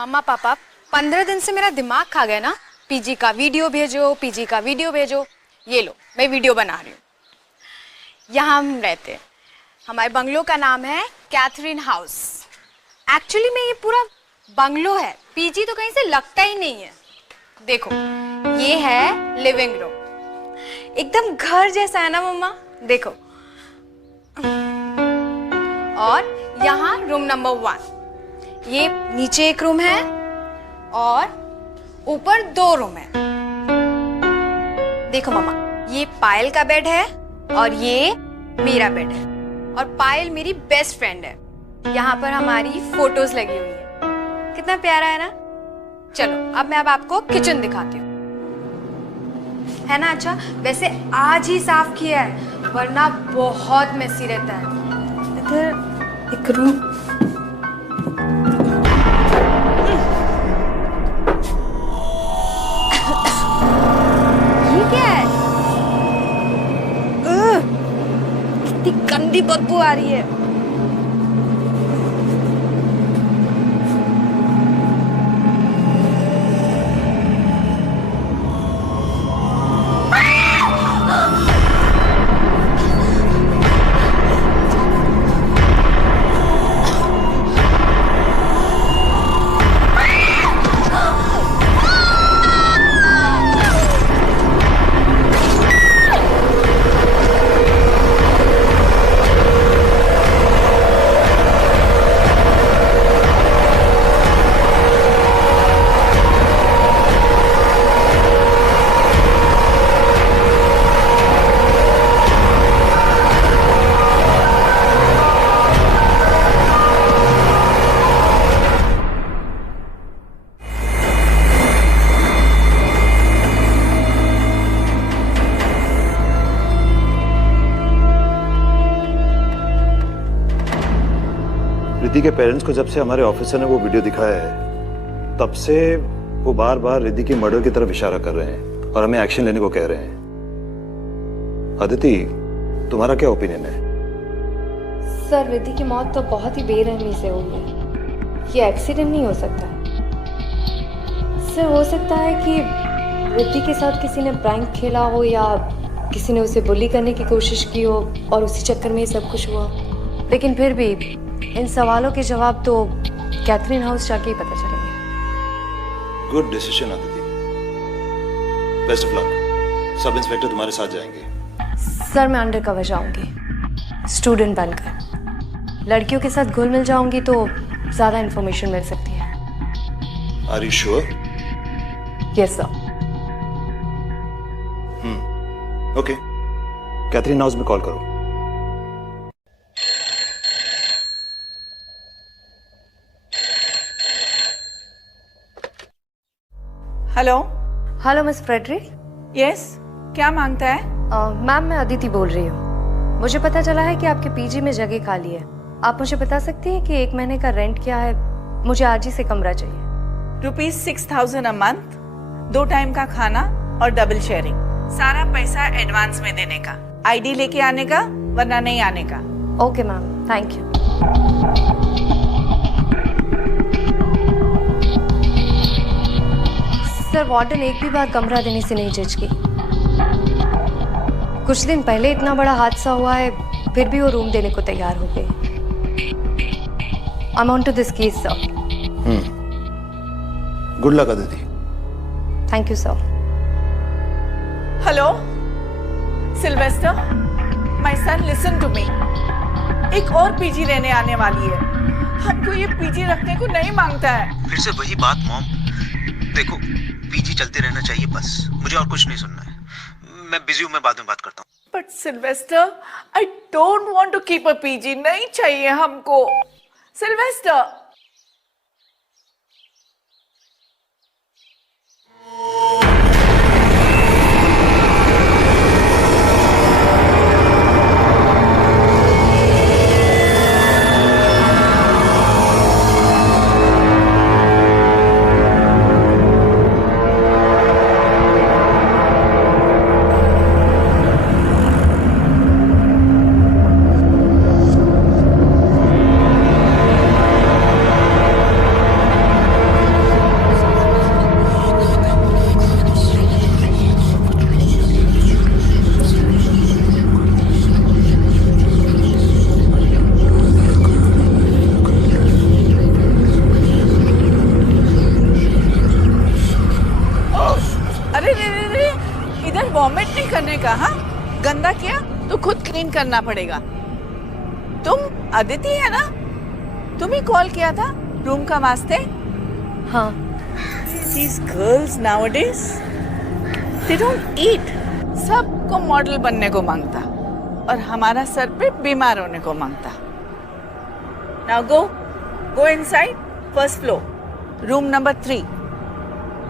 मम्मा पापा 15 दिन से मेरा दिमाग खा गया ना, पीजी का वीडियो भेजो, पीजी का वीडियो भेजो। ये लो, मैं वीडियो बना रही हूँ। यहाँ हम रहते हैं। हमारे बंगलो का नाम है कैथरीन हाउस। एक्चुअली में ये पूरा बंगलो है, पीजी तो कहीं से लगता ही नहीं है। देखो, ये है लिविंग रूम, एकदम घर जैसा है ना मम्मा। देखो, और यहाँ रूम नंबर 1। ये नीचे एक रूम है और ऊपर 2 रूम है। देखो मम्मा, ये पायल का बेड है और ये मेरा बेड है। और पायल मेरी बेस्ट फ्रेंड है। यहाँ पर हमारी फोटोज लगी हुई है। कितना प्यारा है ना। चलो अब मैं आपको किचन दिखाती हूँ, है ना। अच्छा, वैसे आज ही साफ किया है, वरना बहुत मेसी रहता है। इधर एक रूम, ये क्या है? कितनी गंदी बदबू आ रही है। रिद्धि के पेरेंट्स को जब से हमारे ऑफिसर ने वो वीडियो दिखाया है, तब से वो बार बार रिद्धि की मर्डर की तरफ इशारा कर रहे हैं और हमें एक्शन लेने को कह रहे हैं। अदिति, तुम्हारा क्या ओपिनियन है? सर, रिद्धि की मौत तो बहुत ही बेरहमी से हुई है। ये एक्सीडेंट नहीं हो सकता। सर, हो सकता है कि रिद्धि के साथ किसी ने प्रैंक खेला हो या किसी ने उसे बुली करने की कोशिश की हो और उसी चक्कर में ये सब कुछ हुआ। लेकिन फिर भी इन सवालों के जवाब तो कैथरीन हाउस जाके ही पता चलेंगे। Good decision Aditi, best of luck. Sub inspector तुम्हारे साथ जाएंगे। सर, मैं अंडर कवर जाऊंगी स्टूडेंट बनकर। लड़कियों के साथ घुल मिल जाऊंगी तो ज्यादा इंफॉर्मेशन मिल सकती है। Are you sure? Yes sir. Okay, Catherine house में कॉल करो। हेलो। हेलो मिस फ्रेडरी। यस, क्या मांगता है? मैम, मैं अदिति बोल रही हूँ। मुझे पता चला है कि आपके पीजी में जगह खाली है। आप मुझे बता सकती हैं कि 1 महीने का रेंट क्या है? मुझे आज ही से कमरा चाहिए। ₹6000 अ मंथ, 2 टाइम का खाना और डबल शेयरिंग। सारा पैसा एडवांस में देने का, आईडी लेके आने का, वरना नहीं आने का। Okay ma'am, thank you. Sir, warden एक भी बार कमरा देने से नहीं झिझकी। कुछ दिन पहले इतना बड़ा हादसा हुआ है, फिर भी वो रूम देने को तैयार हो गए। I am on to this case sir. Good luck Aditi. Thank you sir. Hello Sylvester, my son, listen to me. एक और पीजी लेने आने वाली है। हमको ये पीजी रखने को नहीं मांगता है। फिर से वही बात मॉम। देखो, पीजी चलते रहना चाहिए बस, मुझे और कुछ नहीं सुनना है। मैं बिजी हूँ, मैं बाद में बात करता हूँ। But Sylvester, I don't want to keep a PG. नहीं चाहिए हमको सिल्वेस्टर। वॉमिट नहीं करने का। हाँ, गंदा किया तो खुद क्लीन करना पड़ेगा। तुम अदिति है ना? तुम ही कॉल किया था रूम का वास्ते? हाँ। These girls nowadays, they don't eat. सबको मॉडल बनने को मांगता और हमारा सर पे बीमार होने को मांगता। Now go inside, first floor, room number 3.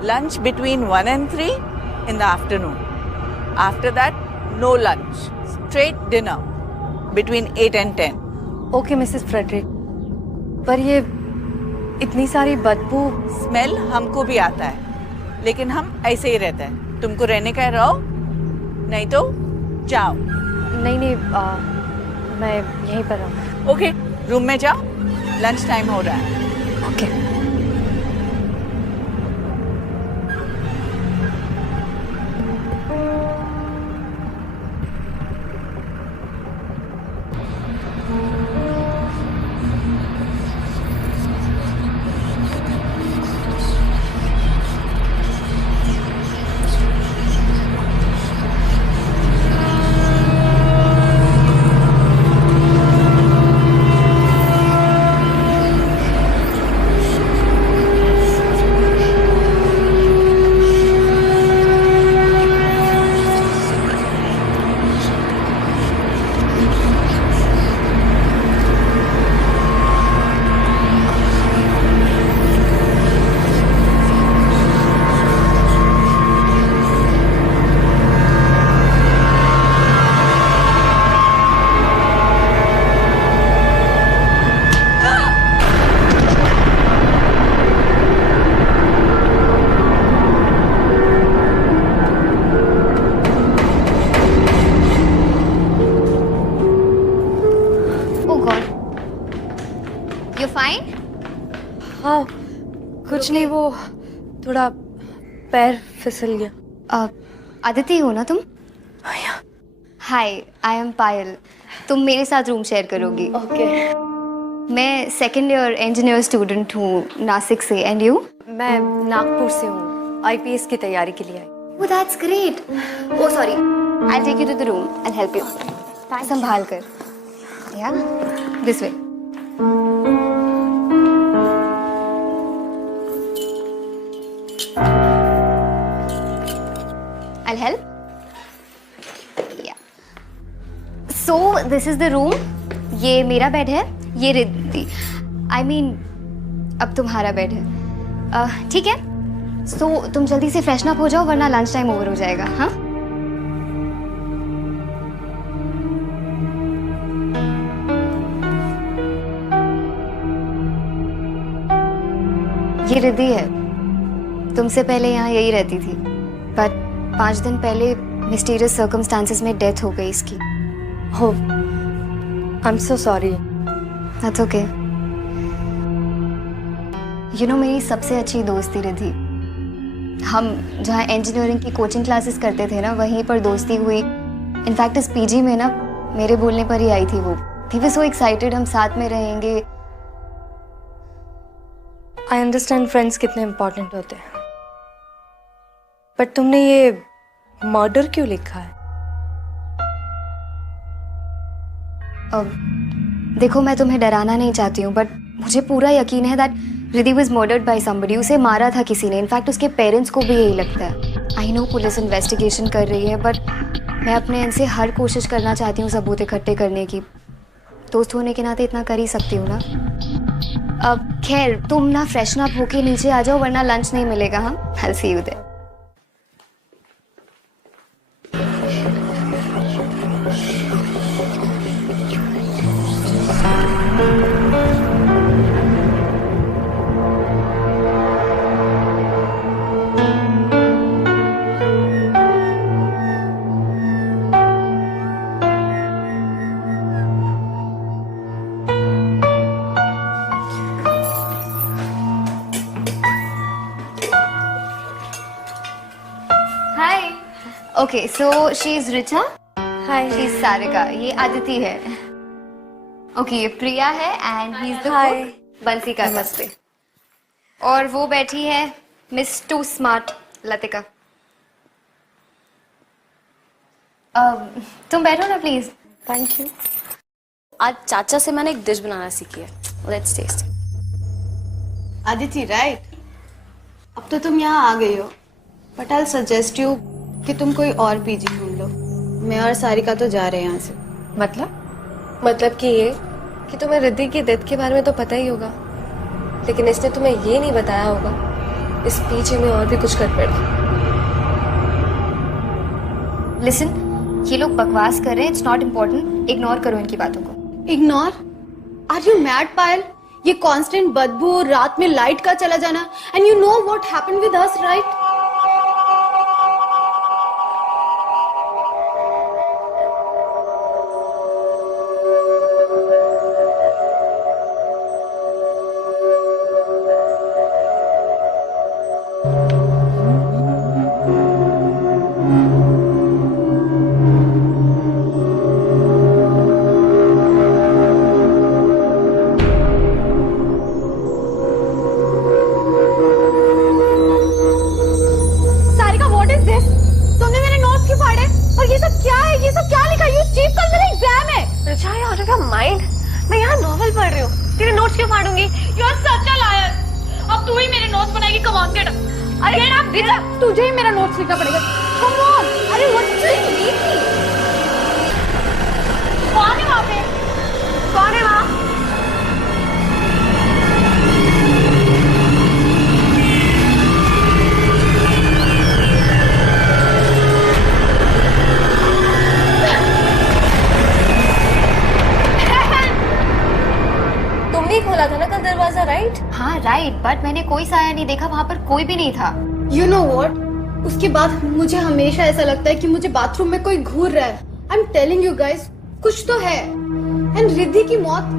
Lunch between 1 and 3 in the afternoon. After that, no lunch. Straight dinner between 8 and 10. Okay Mrs Frederick, पर ये इतनी सारी बदबू। स्मेल हमको भी आता है, लेकिन हम ऐसे ही रहते हैं। तुमको रहने का है रहो, नहीं तो जाओ। नहीं, मैं यहीं पर हूँ। ओके, रूम में जाओ, लंच टाइम हो रहा है। ओके। हाँ, कुछ नहीं, वो थोड़ा पैर फिसल गया। अदिति हो ना तुम? Hi, I am Payal. तुम मेरे साथ रूम शेयर करोगी। ओके। मैं सेकेंड ईयर इंजीनियर स्टूडेंट हूँ नासिक से। And you? मैं नागपुर से हूँ, आईपीएस की तैयारी के लिए आई। Oh that's great. Oh sorry, I take you to the room and help you. संभाल कर। Yeah this way. I'll help. Yeah. So this is the room. ये मेरा बेड है, ये रिद्धि। I mean, अब तुम्हारा बेड है। ठीक है? So तुम जल्दी से फ्रेशन अप हो जाओ, वरना लंच टाइम ओवर हो जाएगा। हाँ? ये रिद्धि है। तुमसे पहले यहाँ यही रहती थी, पर 5 दिन पहले मिस्टीरियस सर्कमस्टांसेस में डेथ हो गई इसकी। हो, I am so sorry. That's okay. You know, मेरी सबसे अच्छी दोस्त थी रिद्धि। हम जहाँ इंजीनियरिंग की कोचिंग क्लासेस करते थे ना, वहीं पर दोस्ती हुई। इनफैक्ट इस पीजी में ना मेरे बोलने पर ही आई थी वो। वी वर सो एक्साइटेड, हम साथ में रहेंगे। आई अंडरस्टैंड फ्रेंड्स कितने इम्पोर्टेंट होते हैं, बट तुमने ये मर्डर क्यों लिखा है? देखो, मैं तुम्हें डराना नहीं चाहती हूँ, बट मुझे पूरा यकीन है that Riddhi was murdered by somebody. उसे मारा था किसी ने। इनफैक्ट उसके पेरेंट्स को भी यही लगता है। आई नो पुलिस इन्वेस्टिगेशन कर रही है, बट मैं अपने इनसे हर कोशिश करना चाहती हूँ सबूत इकट्ठे करने की। दोस्त होने के नाते इतना कर ही सकती हूँ ना। अब खैर, तुम ना फ्रेशन अप होके नीचे आ जाओ, वरना लंच नहीं मिलेगा। हाँ, I see you there. Okay, so she is Richa. Hi. She is Sarika. ये आदिति है। ओके, ये प्रिया है and he is the hi. Bansi का। नमस्ते। और वो बैठी है मिस टू स्मार्ट लतिका। तुम बैठो ना प्लीज। Thank you. आज चाचा से मैंने एक डिश बनाना सीखी है, लेट्स टेस्ट। आदिति राइट, अब तो तुम यहाँ आ गई हो, बट आई सजेस्ट यू कि तुम कोई और पीजी ढूंढ लो। मैं और सारिका तो जा रहे हैं यहाँ से। मतलब कि ये कि तुम्हें रिद्धि की डेथ के बारे में तो पता ही होगा, लेकिन इसने तुम्हें ये नहीं बताया होगा इस पीछे में और भी कुछ कर पड़ी। लिसन, ये लोग बकवास कर रहे हैं, इट्स नॉट इम्पोर्टेंट, इग्नोर करो इनकी बातों को। इग्नोर? आर यू मैड पायल? ये कांस्टेंट बदबू, रात में लाइट का चला जाना, and you know what happened with us right? तुझे ही मेरा नोट्स लिखना पड़ेगा। Come on! अरे what's doing? Leave me! कौन है वहाँ पे? कौन है वहाँ? तुमने ही खोला था ना कल दरवाजा, राइट? हाँ राइट, बट मैंने कोई साया नहीं देखा, वहां पर कोई भी नहीं था। You know what? उसके बाद मुझे हमेशा ऐसा लगता है कि मुझे बाथरूम में कोई घूर रहा है। I'm telling you guys, कुछ तो है। And रिद्धि की मौत,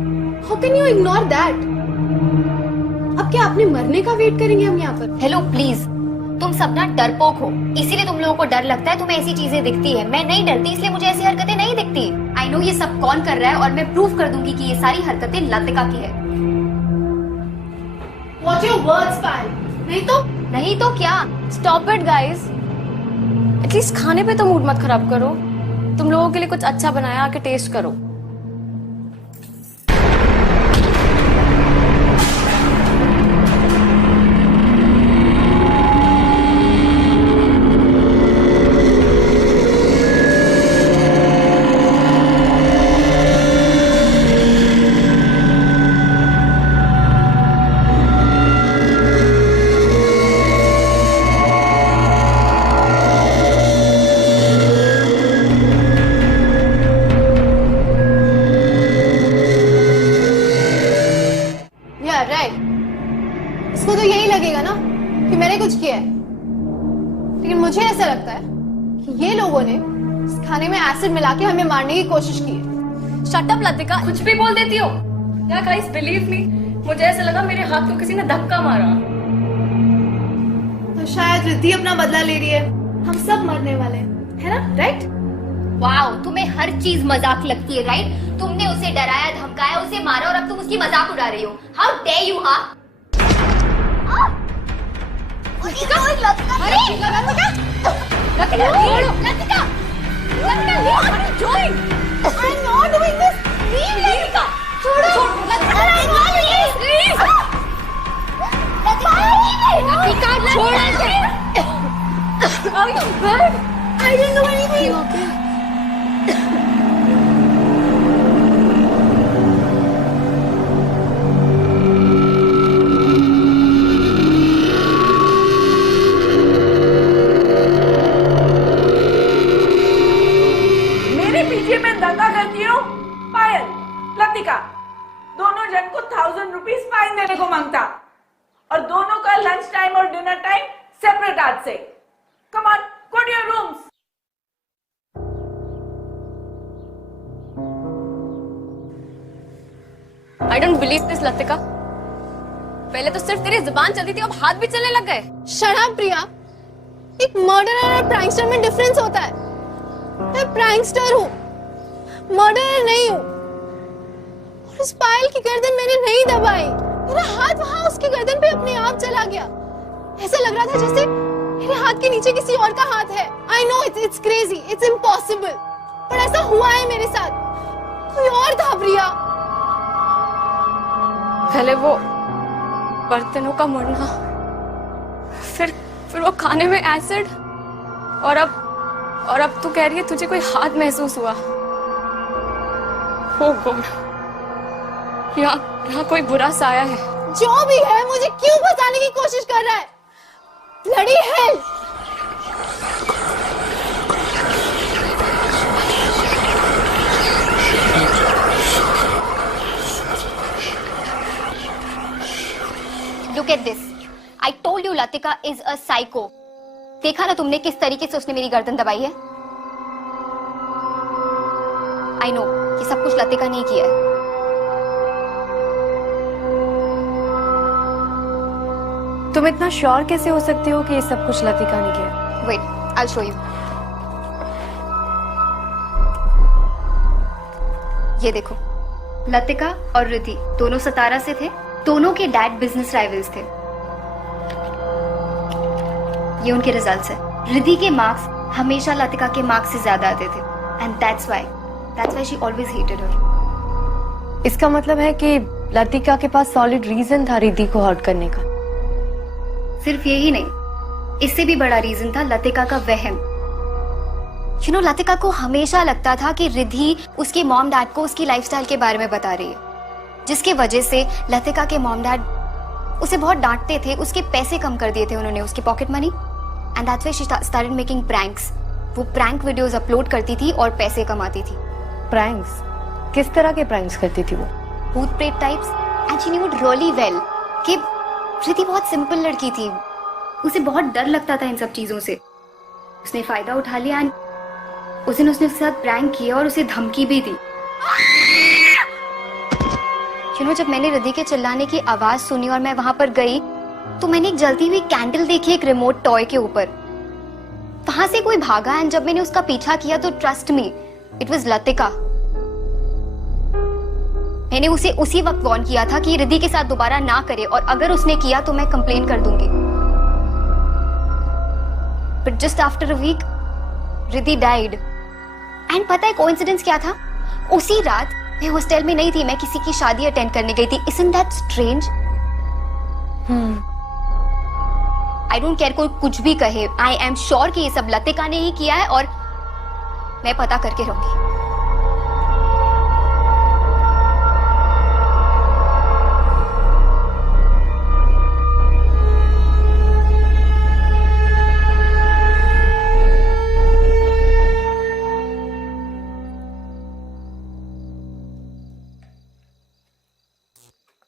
how can you ignore that? अब क्या अपने मरने का वेट करेंगे हम यहाँ पर? हेलो प्लीज, तुम सब ना डरपोक हो, इसीलिए तुम लोगों को डर लगता है, तुम्हें ऐसी चीजें दिखती है। मैं नहीं डरती, इसलिए मुझे ऐसी हरकतें नहीं दिखती। आई नो ये सब कौन कर रहा है और मैं प्रूव कर दूंगी कि ये सारी हरकतें लतिका की है। Watch your words, पायल। नहीं तो क्या? स्टॉप इट गाइस, एटलीस्ट खाने पे तो मूड मत खराब करो। तुम लोगों के लिए कुछ अच्छा बनाया, आके टेस्ट करो। इसको तो यही लगेगा ना कि मैंने कुछ किया है, लेकिन मुझे ऐसा लगता है कि ये लोगों ने इस खाने में एसिड मिला के हमें मारने की कोशिश की है। शट अप लतिका, कुछ भी बोल देती हो। या गाइस बिलीव मी, मुझे ऐसा लगा मेरे हाथ को किसी ने धक्का मारा। तो शायद रिद्धि अपना बदला ले रही है, हम सब मरने वाले हैं, है ना? राइट? वाओ, तुम्हें हर चीज मजाक लगती है, राइट? तुमने उसे डराया, धमकाया, उसे मारा और अब तुम उसकी मजाक उड़ा रही हो। How dare you! I didn't do anything. Okay. मेरे पीछे में दंगा करती हो पायल, लतिका, दोनों जन को 1000 रुपीज फाइन देने को मांगता, और दोनों का लंच टाइम और डिनर टाइम सेपरेट आज से। Come on, go to your rooms. I don't believe this Latika, पहले तो सिर्फ तेरी जुबान चलती थी, अब हाथ भी चलने लग गए। शट अप प्रिया, एक मर्डरर और प्रैंकस्टर में डिफरेंस होता है। मैं प्रैंकस्टर हूँ, मर्डरर नहीं हूँ। और उस पायल की गर्दन मैंने नहीं दबाई, मेरा हाथ वहां उसकी गर्दन पे अपने आप चला गया। ऐसा लग रहा था जैसे मेरे हाथ के नीचे किसी और का हाथ है। I know it's crazy, it's impossible, पर ऐसा हुआ है मेरे साथ। कोई और था प्रिया। पहले वो बर्तनों का मुड़ना, फिर वो खाने में एसिड, और अब तू कह रही है तुझे कोई हाथ महसूस हुआ। ओ गॉड, यहाँ कोई बुरा साया है। जो भी है, मुझे क्यों फंसाने की कोशिश कर रहा है? Bloody hell! Look at this. I told you Latika is a psycho. देखा ना तुमने किस तरीके से उसने मेरी गर्दन दबाई है? I know ये सब कुछ लतिका ने किया है। तुम इतना श्योर कैसे हो सकते हो कि ये सब कुछ लतिका ने किया? Wait, I'll show you. ये देखो, लतिका और रिद्धि दोनों सतारा से थे। दोनों के डैड बिजनेस राइवल्स थे। ये उनके रिजल्ट्स है। रिद्धि के मार्क्स हमेशा लतिका के मार्क्स से ज्यादा आते थे, and that's why she always hated her. इसका मतलब है कि लतिका के पास सॉलिड रीजन था रिद्धि को हर्ट करने का। सिर्फ यही नहीं, इससे भी बड़ा रीजन था लतिका का वहम। यू नो, लतिका को हमेशा लगता था कि रिद्धि उसके मॉम डैड को उसकी लाइफस्टाइल के बारे में बता रही है, जिसकी वजह से लतिका के मॉम डैड उसे बहुत डांटते थे। उसके पैसे कम कर दिए थे उन्होंने, उसकी pocket money, and that's why she started making pranks. वो प्रैंक वीडियोस अपलोड करती थी और पैसे कमाती थी। प्रैंक्स? किस तरह के प्रैंक्स करती थी वो? भूत प्रेत types, and she knew it really well कि रिद्धि बहुत सिंपल लड़की थी। उसे बहुत डर लगता था इन सब चीजों से। उसने फायदा उठा लिया, एंड उस दिन उसने उसके साथ प्रैंक किया और उसे धमकी भी दी। You know, जब मैंने रिद्धि के चिल्लाने की आवाज सुनी और मैं वहां पर गई, तो मैंने एक जलती हुई कैंडल देखी एक रिमोट टॉय के ऊपर। वहां से कोई भागा, एंड जब मैंने उसका पीछा किया तो trust me, it was Latika. मैंने उसे उसी वक्त वार्न किया था कि रिद्धि के साथ दोबारा ना करे, और अगर उसने किया तो मैं कंप्लेन कर दूंगी। But just after a week Riddhi died, and पता है कोइंसिडेंस क्या था? उसी रात मैं हॉस्टल में नहीं थी, मैं किसी की शादी अटेंड करने गई थी। Isn't that strange? I don't care कोई कुछ भी कहे, I am sure कि ये सब लतिका ने ही किया है, और मैं पता करके रहूंगी।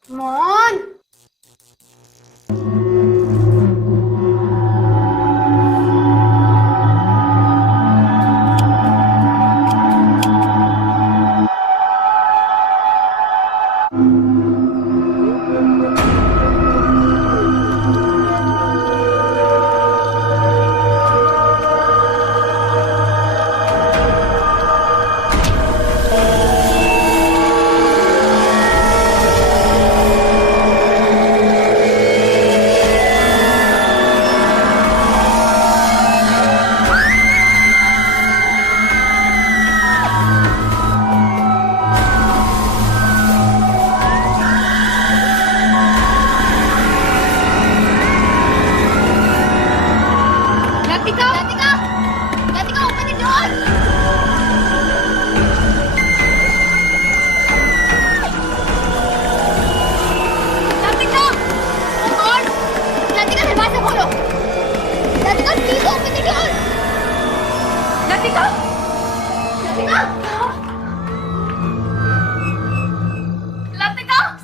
मॉन,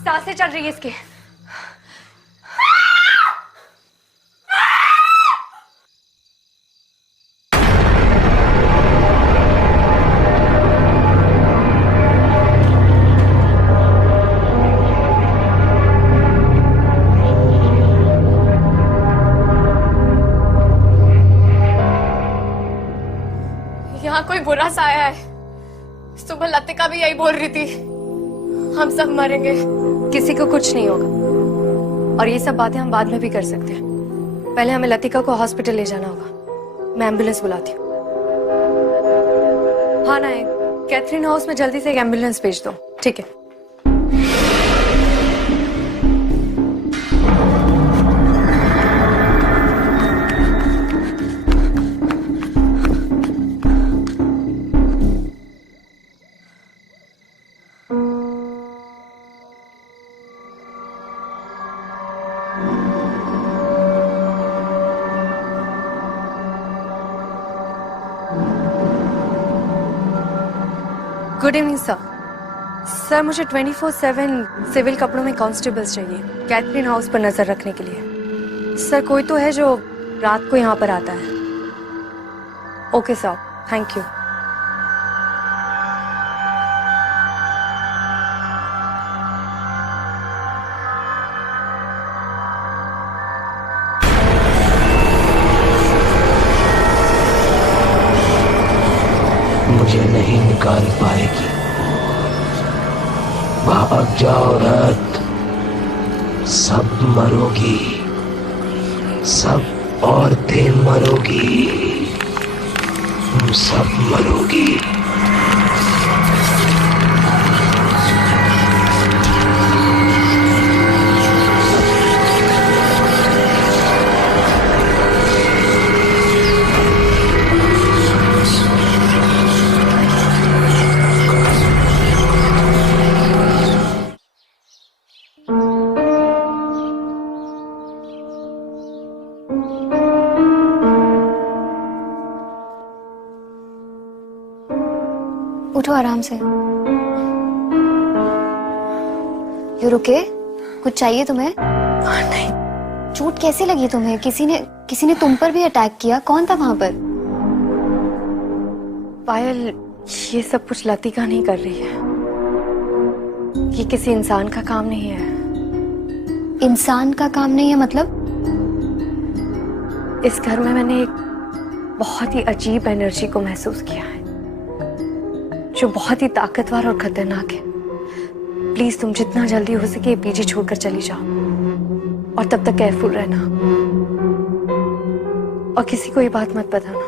सांसें चल रही है इसकी। यहाँ कोई बुरा साया है। सुबह लतिका भी यही बोल रही थी, हम सब मरेंगे। किसी को कुछ नहीं होगा, और ये सब बातें हम बाद में भी कर सकते हैं। पहले हमें लतिका को हॉस्पिटल ले जाना होगा। मैं एम्बुलेंस बुलाती हूँ। हाँ ना, कैथरीन हाउस में जल्दी से एक एम्बुलेंस भेज दो। ठीक है। Good evening sir. सर मुझे 24/7 सिविल कपड़ों में कांस्टेबल्स चाहिए कैथरीन हाउस पर नजर रखने के लिए। सर कोई तो है जो रात को यहाँ पर आता है। Okay sir, thank you. मुझे नहीं निकाल पाएगी। भाग जाओ रात, सब मरोगी, सब औरतें मरोगी, तुम सब मरोगी। उठो आराम से। यू रुके? कुछ चाहिए तुम्हें? नहीं। चोट कैसे लगी तुम्हें? किसी ने तुम पर भी अटैक किया? कौन था वहां पर? पायल, ये सब कुछ लतिका नहीं कर रही है। ये किसी इंसान का काम नहीं है। इंसान का काम नहीं है मतलब? इस घर में मैंने एक बहुत ही अजीब एनर्जी को महसूस किया है जो बहुत ही ताकतवर और खतरनाक है। प्लीज तुम जितना जल्दी हो सके पीजी छोड़कर चली जाओ और तब तक केयरफुल रहना और किसी को ये बात मत बताना।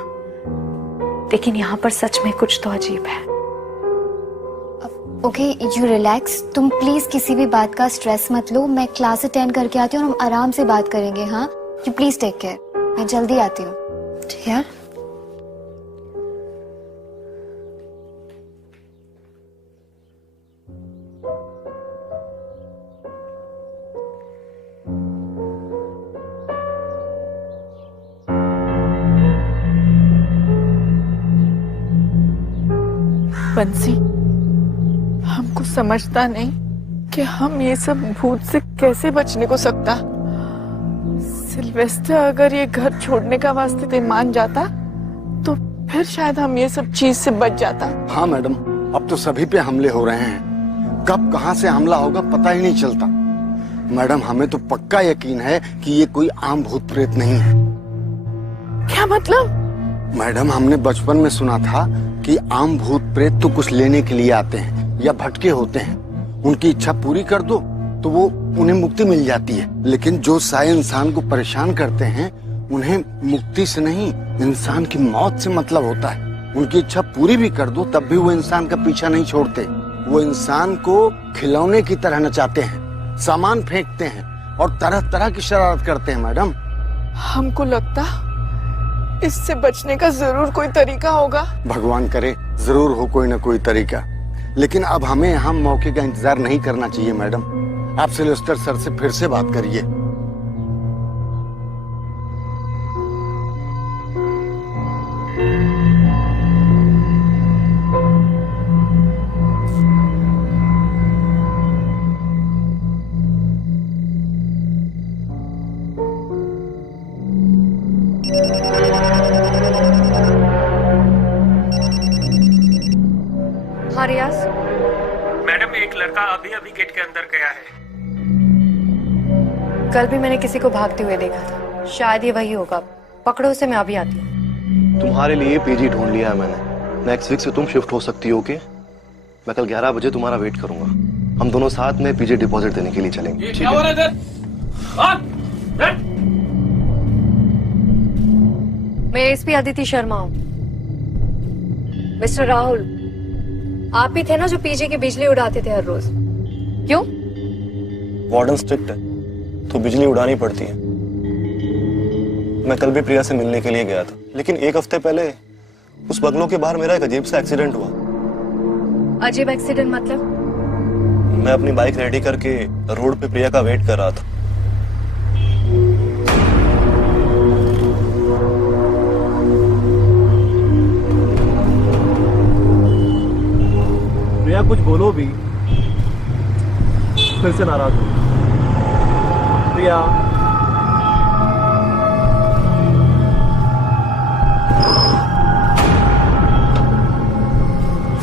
लेकिन यहाँ पर सच में कुछ तो अजीब है। Okay, you relax. तुम प्लीज किसी भी बात का स्ट्रेस मत लो। मैं क्लास अटेंड करके आती हूँ और हम आराम से बात करेंगे। हाँ, यू प्लीज टेक केयर। मैं जल्दी आती हूँ। ठीक है? बंसी, हमको समझता नहीं कि हम ये सब भूत से कैसे बचने को सकता। सिल्वेस्टर अगर ये घर छोड़ने का वास्ते मान जाता तो फिर शायद हम ये सब चीज से बच जाता। हाँ मैडम, अब तो सभी पे हमले हो रहे हैं। कब कहाँ से हमला होगा पता ही नहीं चलता। मैडम, हमें तो पक्का यकीन है कि ये कोई आम भूत प्रेत नहीं है। क्या मतलब? मैडम, हमने बचपन में सुना था कि आम भूत प्रेत तो कुछ लेने के लिए आते हैं या भटके होते हैं। उनकी इच्छा पूरी कर दो तो वो उन्हें मुक्ति मिल जाती है। लेकिन जो सारे इंसान को परेशान करते हैं उन्हें मुक्ति से नहीं, इंसान की मौत से मतलब होता है। उनकी इच्छा पूरी भी कर दो तब भी वो इंसान का पीछा नहीं छोड़ते। वो इंसान को खिलौने की तरह नचाते हैं, सामान फेंकते हैं और तरह तरह की शरारत करते हैं। मैडम, हमको लगता इससे बचने का जरूर कोई तरीका होगा। भगवान करे जरूर हो कोई ना कोई तरीका। लेकिन अब हमें यहाँ मौके का इंतजार नहीं करना चाहिए। मैडम, आप सिल्वेस्टर सर से फिर से बात करिए। हाँ रियाज। मैडम, एक लड़का अभी अभी गेट के अंदर गया है। कल भी मैंने किसी को भागते हुए देखा था। शायद ये वही होगा। पकड़ो उसे, मैं अभी आती हूँ। तुम्हारे लिए पीजी ढूंढ लिया है मैंने। नेक्स्ट वीक से तुम शिफ्ट हो सकती हो। ओके, मैं कल 11 बजे तुम्हारा वेट करूंगा। हम दोनों साथ में पीजी डिपॉजिट देने के लिए चलेंगे। ठीक है? मैं एसपी अदिति शर्मा हूँ। मिस्टर राहुल, आप ही थे ना जो पीजी की बिजली उड़ाते थे हर रोज? क्यों? वार्डन स्ट्रिक्ट है तो बिजली उड़ानी पड़ती है। मैं कल भी प्रिया से मिलने के लिए गया था, लेकिन एक हफ्ते पहले उस बंगलों के बाहर मेरा एक अजीब सा एक्सीडेंट हुआ। अजीब एक्सीडेंट मतलब? मैं अपनी बाइक रेडी करके रोड पे प्रिया का वेट कर रहा था। प्रिया कुछ बोलो भी, फिर से नाराज हो। प्रिया,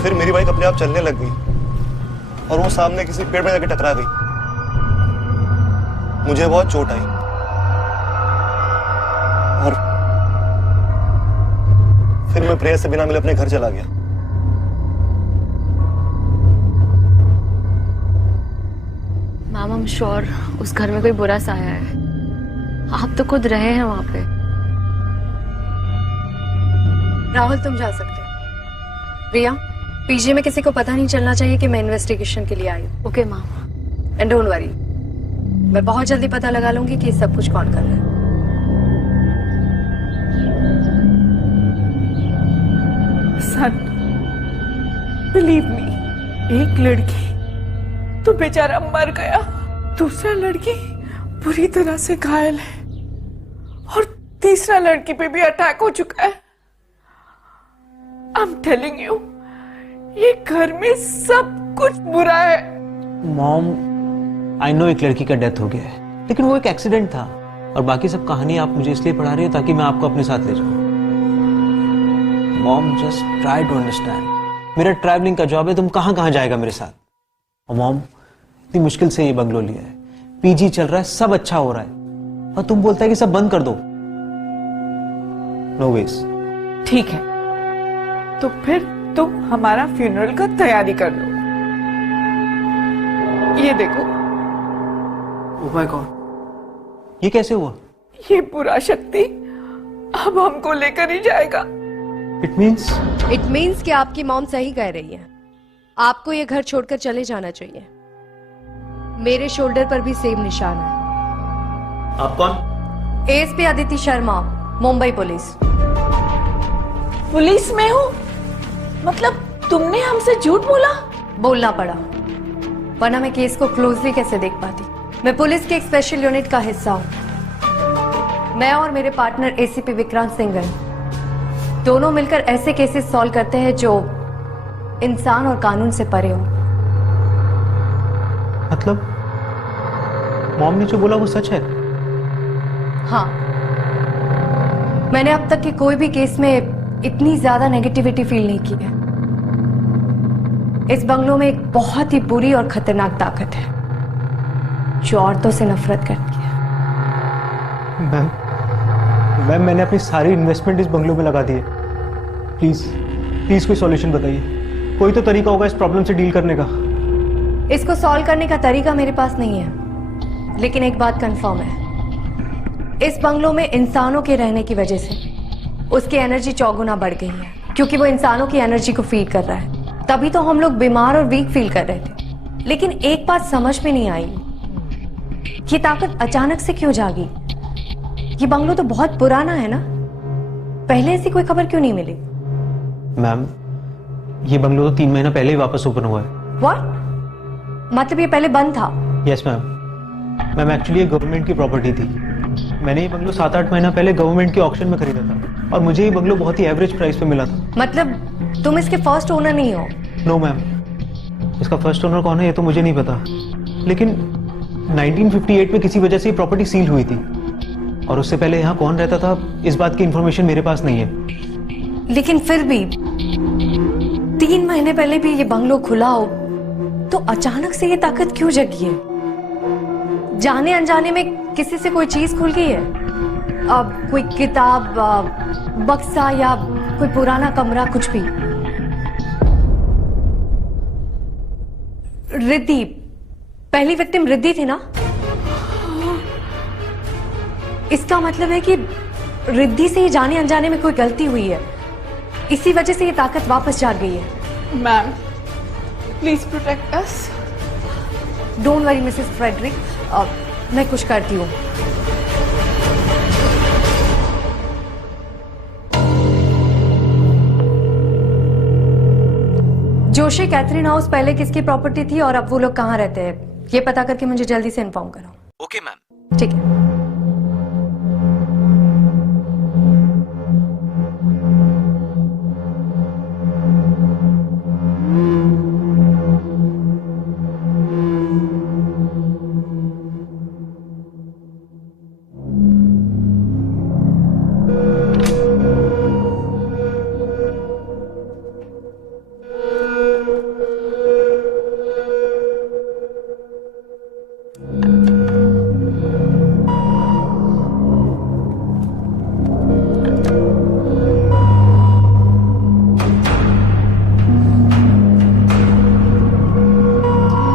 फिर मेरी बाइक अपने आप चलने लग गई और वो सामने किसी पेड़ में जाके टकरा गई। मुझे बहुत चोट आई और फिर मैं प्रिया से बिना मिले अपने घर चला गया। मैम, आई एम श्योर उस घर में कोई बुरा साया है। आप तो खुद रहे हैं वहां पे। राहुल, तुम जा सकते हो। प्रिया, पीजी में किसी को पता नहीं चलना चाहिए कि मैं इन्वेस्टिगेशन के लिए आई हूँ। Okay ma'am. And don't worry, मैं बहुत जल्दी पता लगा लूंगी कि सब कुछ कौन कर रहा है। सन, बिलीव मी, एक लड़की तो बेचारा मर गया, दूसरा लड़की बुरी तरह से घायल है और तीसरा लड़की पे भी अटैक हो चुका है। आई एम टेलिंग यू, ये घर में सब कुछ बुरा है। मॉम, आई नो एक लड़की का डेथ हो गया है, लेकिन वो एक एक्सीडेंट था और बाकी सब कहानी आप मुझे इसलिए पढ़ा रही हो ताकि मैं आपको अपने साथ ले जाऊं। Mom, just try to understand. मेरा ट्रैवलिंग का जॉब है, तुम कहां कहां जाएगा मेरे साथ? और मॉम, इतनी मुश्किल से ये बंगलो लिया है, पीजी चल रहा है, सब अच्छा हो रहा है, और तुम बोलता है कि सब बंद कर दो। No veg. ठीक है, तो फिर तुम हमारा फ्यूनरल का तैयारी कर लो। ये देखो। ओह माय गॉड, ये कैसे हुआ? ये बुरा शक्ति अब हमको लेकर ही जाएगा। इट मीन्स कि आपकी मॉम सही कह रही है। आपको ये घर छोड़कर चले जाना चाहिए। मेरे शोल्डर पर भी सेम निशान है। आप कौन? SP Aditi Sharma, Mumbai police. Police में हो? मतलब तुमने हमसे झूठ बोला? बोलना पड़ा, वरना मैं केस को क्लोजली कैसे देख पाती। मैं पुलिस के एक स्पेशल यूनिट का हिस्सा हूँ। मैं और मेरे पार्टनर एसीपी विक्रांत सिंघल दोनों मिलकर ऐसे केसेस सॉल्व करते हैं जो इंसान और कानून से परे हो। मतलब मॉम ने जो बोला वो सच है? हाँ, मैंने अब तक के कोई भी केस में इतनी ज्यादा नेगेटिविटी फील नहीं की है। इस बंगलों में एक बहुत ही बुरी और खतरनाक ताकत है जो औरतों से नफरत करती है। मैम, मैंने अपनी सारी इन्वेस्टमेंट इस बंगलों में लगा दी है। प्लीज कोई सॉल्यूशन बताइए। कोई तो तरीका होगा इस प्रॉब्लम से डील करने का। इसको सॉल्व करने का तरीका मेरे पास नहीं है, लेकिन एक बात कंफर्म है, इस बंगलों में इंसानों के रहने की वजह से उसकी एनर्जी चौगुना बढ़ गई है, क्योंकि वो इंसानों की एनर्जी को फीड कर रहा है। तभी तो हम लोग बीमार और वीक फील कर रहे थे। लेकिन एक बात समझ में नहीं आई, ये ताकत अचानक से क्यों जागी? ये बंगलो तो बहुत पुराना है ना, पहले ऐसी कोई खबर क्यों नहीं मिली? मैम, ये बंगलो तो 3 महीना पहले ही वापस ओपन हुआ है। व्हाट? मतलब ये पहले बंद था? यस मैम, एक्चुअली ये गवर्नमेंट की प्रॉपर्टी थी। मैंने ये बंगलो 7-8 महीना पहले गवर्नमेंट के ऑक्शन में खरीदा था और मुझे ये बंगलो बहुत ही एवरेज प्राइस पे मिला था। मतलब तुम इसके फर्स्ट ओनर नहीं हो? नो मैम, इसका फर्स्ट ओनर कौन है ये तो मुझे नहीं पता, लेकिन 1958 में किसी वजह से ये प्रॉपर्टी सील हुई थी और उससे पहले यहाँ कौन रहता था इस बात की इंफॉर्मेशन मेरे पास नहीं है। लेकिन फिर भी 3 महीने पहले भी ये बंगलो खुला हो तो अचानक से ये ताकत क्यों जगी है? जाने अनजाने में किसी से कोई चीज खुल गई है? अब कोई किताब, बक्सा या कोई पुराना कमरा, कुछ भी। रिद्धि, पहली विक्टिम रिद्धि थी ना? इसका मतलब है कि रिद्धि से ये जाने अनजाने में कोई गलती हुई है, इसी वजह से ये ताकत वापस जाग गई है। Ma'am please protect us. Don't worry Mrs Frederick, मैं कुछ करती हूँ। जोशी कैथरीन हाउस पहले किसकी प्रॉपर्टी थी और अब वो लोग कहाँ रहते हैं, ये पता करके मुझे जल्दी से इन्फॉर्म करो। Okay ma'am. ठीक है।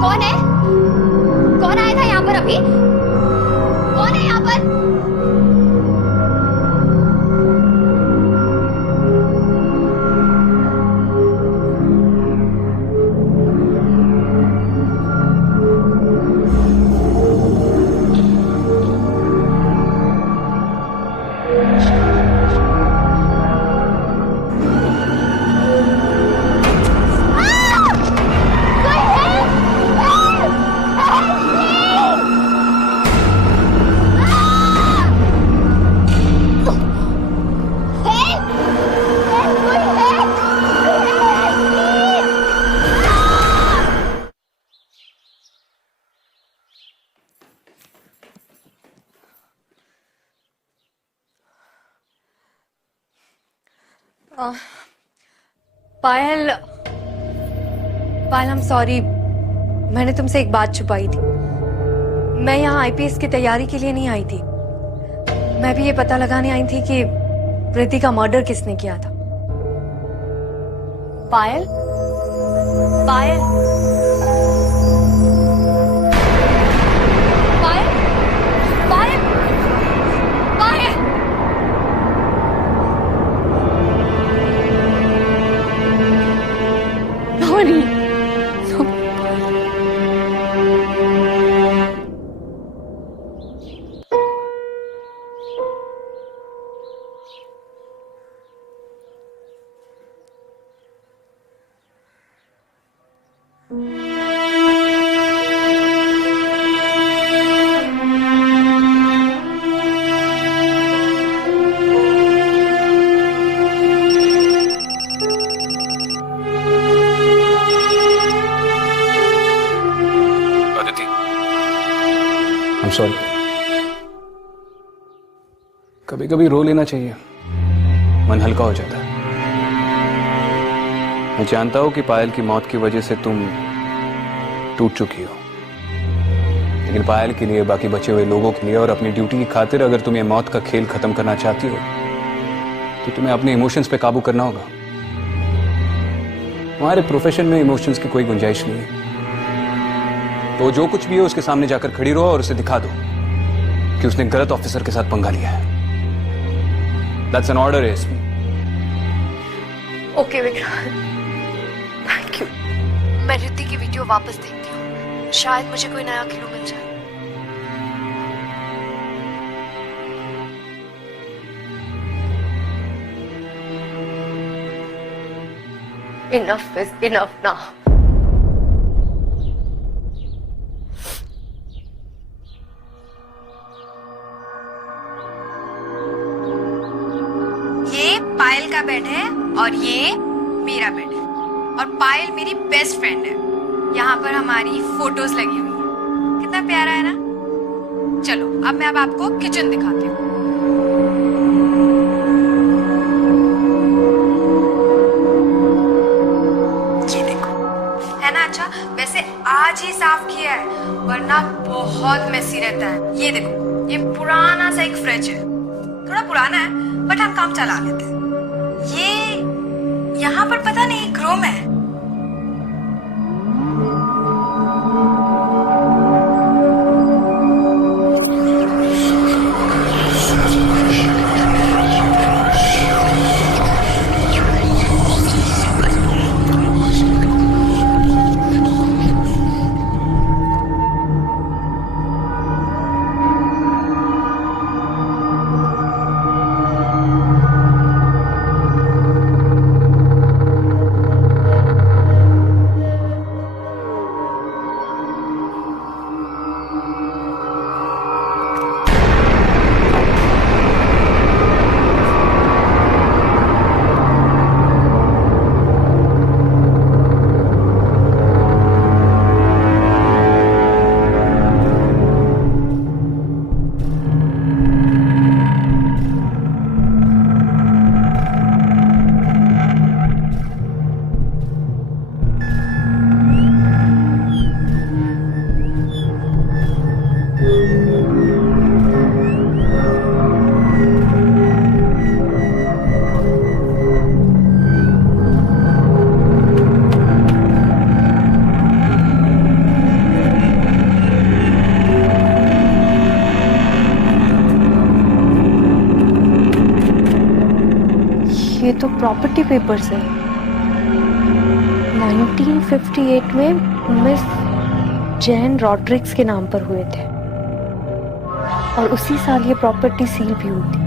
कौन है? कौन आया था यहाँ पर अभी? कौन है यहाँ पर? पायल, पायल आई एम सॉरी, मैंने तुमसे एक बात छुपाई थी। मैं यहाँ आईपीएस की तैयारी के लिए नहीं आई थी, मैं भी ये पता लगाने आई थी कि रिद्धि का मर्डर किसने किया था। पायल, पायल, पायल, पायल, पायल। Nobody. सॉरी। कभी कभी रो लेना चाहिए, मन हल्का हो जाता है। मैं जानता हूं कि पायल की मौत की वजह से तुम टूट चुकी हो, लेकिन पायल के लिए, बाकी बचे हुए लोगों के लिए और अपनी ड्यूटी की खातिर अगर तुम ये मौत का खेल खत्म करना चाहती हो तो तुम्हें अपने इमोशंस पे काबू करना होगा। तुम्हारे प्रोफेशन में इमोशंस की कोई गुंजाइश नहीं है, तो जो कुछ भी है उसके सामने जाकर खड़ी रहो और उसे दिखा दो कि उसने गलत ऑफिसर के साथ पंगा लिया है। That's an order, ASP. Okay Vikrant, thank you. मैं रिद्धि की वीडियो वापस देखती हूँ, शायद मुझे कोई नया क्लू मिल जाए। Enough is enough now. ये पायल का बेड है और ये मेरा बेड है, और पायल मेरी बेस्ट फ्रेंड है। यहाँ पर हमारी फोटोज लगी हुई है, कितना प्यारा है ना। चलो अब मैं आपको किचन दिखाती हूँ। ये देखो, है ना अच्छा। वैसे आज ही साफ किया है, वरना बहुत मेसी रहता है। ये देखो, ये पुराना सा एक फ्रिज है, थोड़ा पुराना है बट हम काम चला लेते हैं। ये यहाँ पर पता नहीं एक रूम है, ये तो प्रॉपर्टी पेपर्स है। 1958 में मिस जैन रॉड्रिक्स के नाम पर हुए थे और उसी साल ये प्रॉपर्टी सील भी हुई थी।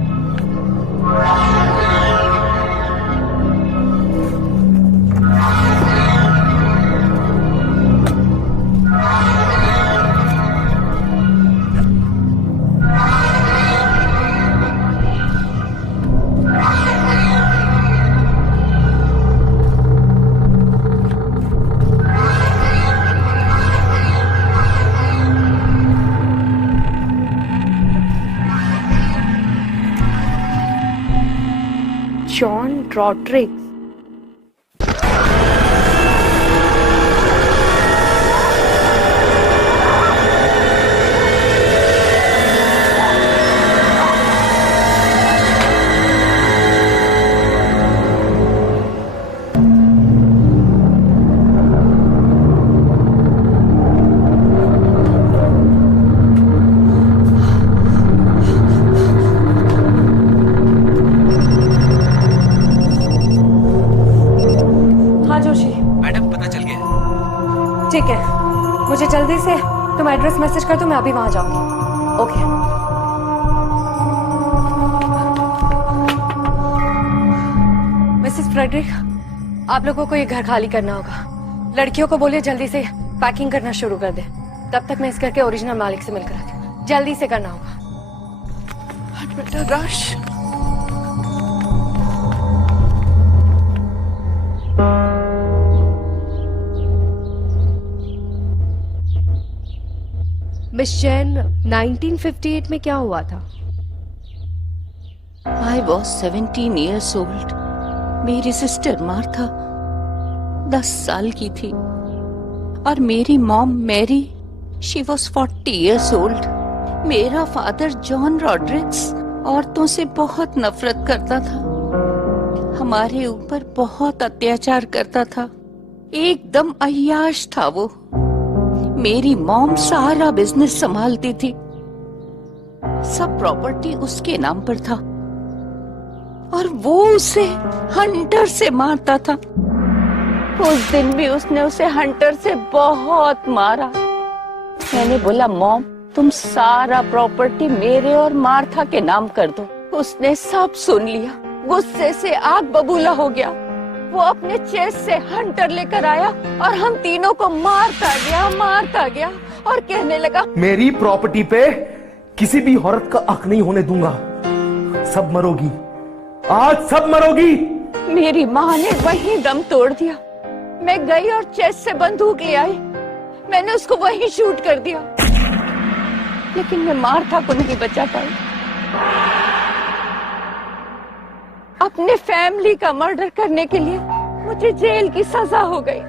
जॉन रॉड्रिक्स। ठीक है, मुझे जल्दी से तुम एड्रेस मैसेज कर दो, मैं अभी वहां जाऊंगी। ओके। मिसेस फ्रेडरिक, आप लोगों को ये घर खाली करना होगा। लड़कियों को बोलिए जल्दी से पैकिंग करना शुरू कर दे। तब तक मैं इस घर के ओरिजिनल मालिक से मिलकर आती हूँ। जल्दी से करना होगा। बेटा रश। मिस जैन, 1958 में क्या हुआ था? I was 17 years old. मेरी सिस्टर मार्था 10 साल की थी और मेरी mom Mary she was 40 years old. मेरा फादर जॉन रॉड्रिक्स औरतों से बहुत नफरत करता था, हमारे ऊपर बहुत अत्याचार करता था, एकदम अय्याश था वो। मेरी मॉम सारा बिजनेस संभालती थी, सब प्रॉपर्टी उसके नाम पर था और वो उसे हंटर से मारता था। उस दिन भी उसने उसे हंटर से बहुत मारा। मैंने बोला मॉम तुम सारा प्रॉपर्टी मेरे और मार्था के नाम कर दो। उसने सब सुन लिया, गुस्से से आग बबूला हो गया। वो अपने चेस्ट से हंटर लेकर आया और हम तीनों को मारता गया और कहने लगा मेरी प्रॉपर्टी पे किसी भी औरत का हक नहीं होने दूंगा। सब मरोगी, आज सब मरोगी। मेरी माँ ने वहीं दम तोड़ दिया। मैं गई और चेस्ट से बंदूक ले आई, मैंने उसको वहीं शूट कर दिया, लेकिन मैं मार्था को नहीं बचा पाई। अपने फैमिली का मर्डर करने के लिए मुझे जेल की सजा हो गई।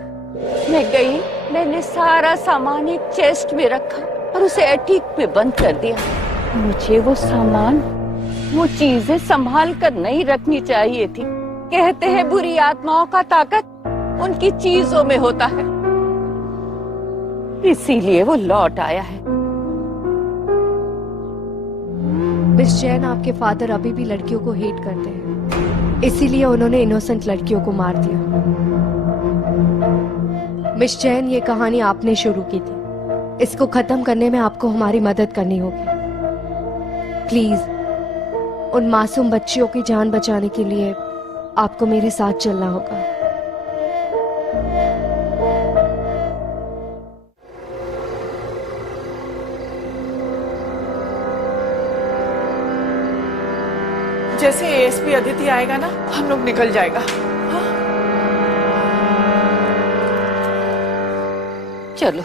मैं गई, मैंने सारा सामान एक चेस्ट में रखा और उसे एटीक में बंद कर दिया। मुझे वो सामान, वो चीजें संभाल कर नहीं रखनी चाहिए थी। कहते हैं बुरी आत्माओं का ताकत उनकी चीजों में होता है, इसीलिए वो लौट आया है। मिस जैन, आपके फादर अभी भी लड़कियों को हेट करते हैं, इसीलिए उन्होंने इनोसेंट लड़कियों को मार दिया। मिस जैन, ये कहानी आपने शुरू की थी, इसको खत्म करने में आपको हमारी मदद करनी होगी। प्लीज उन मासूम बच्चियों की जान बचाने के लिए आपको मेरे साथ चलना होगा। जैसे एएसपी अदिति आएगा ना, हम लोग निकल जाएगा। हाँ? चलो।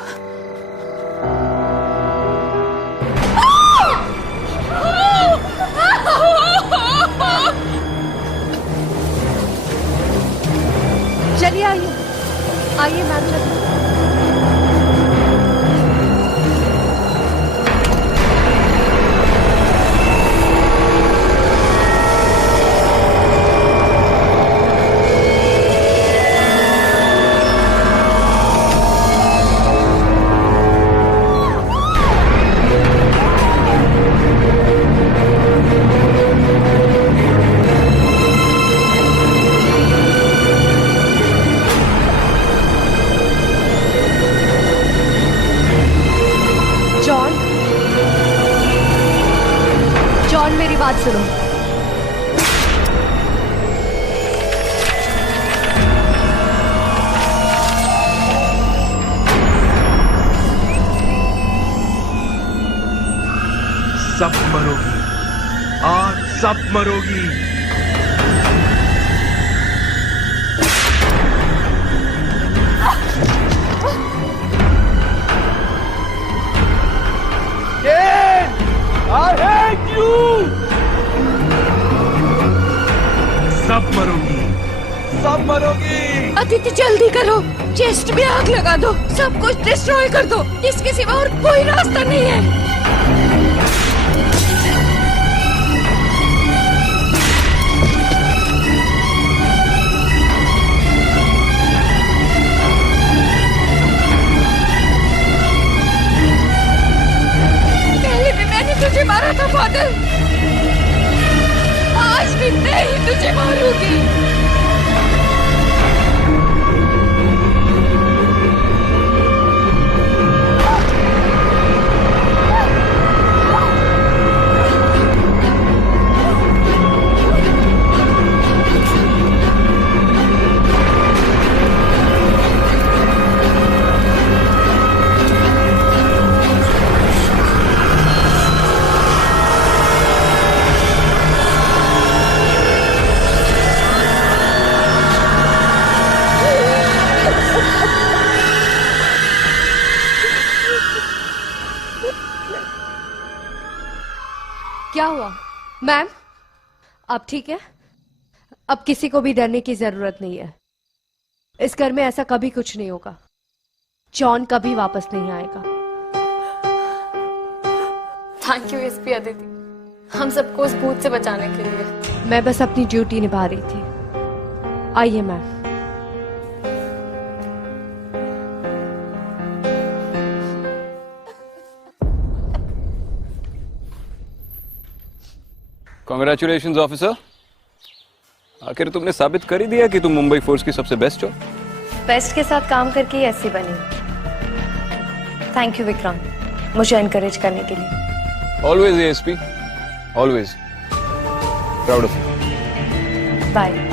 चलिए आइए मैम, चलिए। सब मरोगी, आज सब मरोगी। I hate you! सब मरोगी, सब मरोगी। अदिति जल्दी करो, चेस्ट में आग लगा दो, सब कुछ डिस्ट्रॉय कर दो, इसके सिवा और कोई रास्ता नहीं है। पहले भी मैंने तुझे मारा था फादर, आज भी मैं ही तुझे मारूंगी। क्या हुआ मैम? अब ठीक है? अब किसी को भी डरने की जरूरत नहीं है। इस घर में ऐसा कभी कुछ नहीं होगा। जॉन कभी वापस नहीं आएगा। थैंक यू एसपी अदिति, हम सबको उस भूत से बचाने के लिए। मैं बस अपनी ड्यूटी निभा रही थी। आइए मैम। कांग्रेचुलेशंस ऑफिसर, आखिर तुमने साबित कर ही दिया कि तुम मुंबई फोर्स की सबसे बेस्ट हो। बेस्ट के साथ काम करके ही ऐसी बनी। थैंक यू विक्रम, मुझे एनकरेज करने के लिए। Always ASP, always proud of you. Bye.